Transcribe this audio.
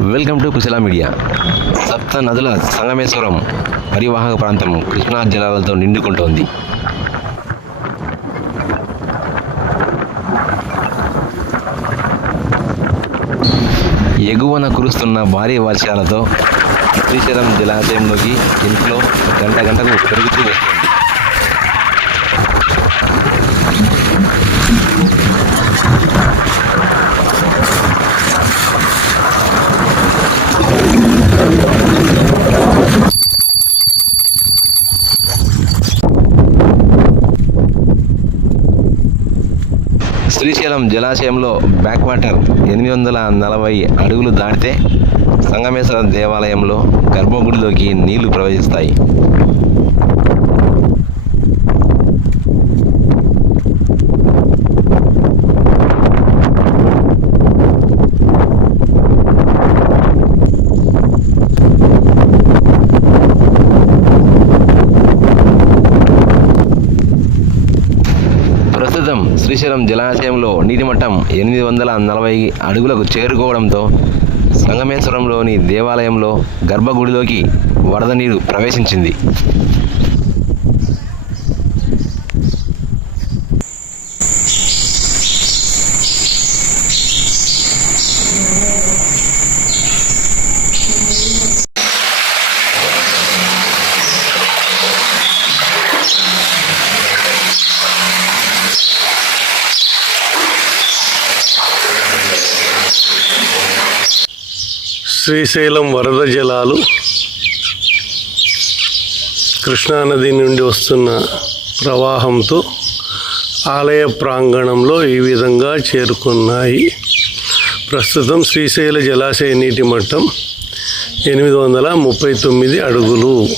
Welcome to Kushala media. సప్త నదుల సంగమేశ్వరం పరివాహక ప్రాంతం కృష్ణా జలాలతో నిండుకుంటోంది. ఎగువన కురుస్తున్న భారీ వర్షాలతో శ్రీశైలం జలాశయంలోకి ఇంట్లో గంట గంటకు పెరుగుతూ వస్తుంది. శ్రీశైలం జలాశయంలో బ్యాక్ వాటర్ ఎనిమిది వందల నలభై అడుగులు దాటితే సంగమేశ్వర దేవాలయంలో గర్భగుడిలోకి నీళ్ళు ప్రవహిస్తాయి ప్రస్తుతం శ్రీశైలం జలాశయంలో నీటి మట్టం ఎనిమిది వందల నలభై అడుగులకు చేరుకోవడంతో సంగమేశ్వరంలోని దేవాలయంలో గర్భగుడిలోకి వరద నీరు ప్రవేశించింది. శ్రీశైలం వరద జలాలు కృష్ణానది నుండి వస్తున్న ప్రవాహంతో ఆలయ ప్రాంగణంలో ఈ విధంగా చేరుకున్నాయి. ప్రస్తుతం శ్రీశైల జలాశయ నీటి మట్టం ఎనిమిది వందల ముప్పై తొమ్మిది అడుగులు.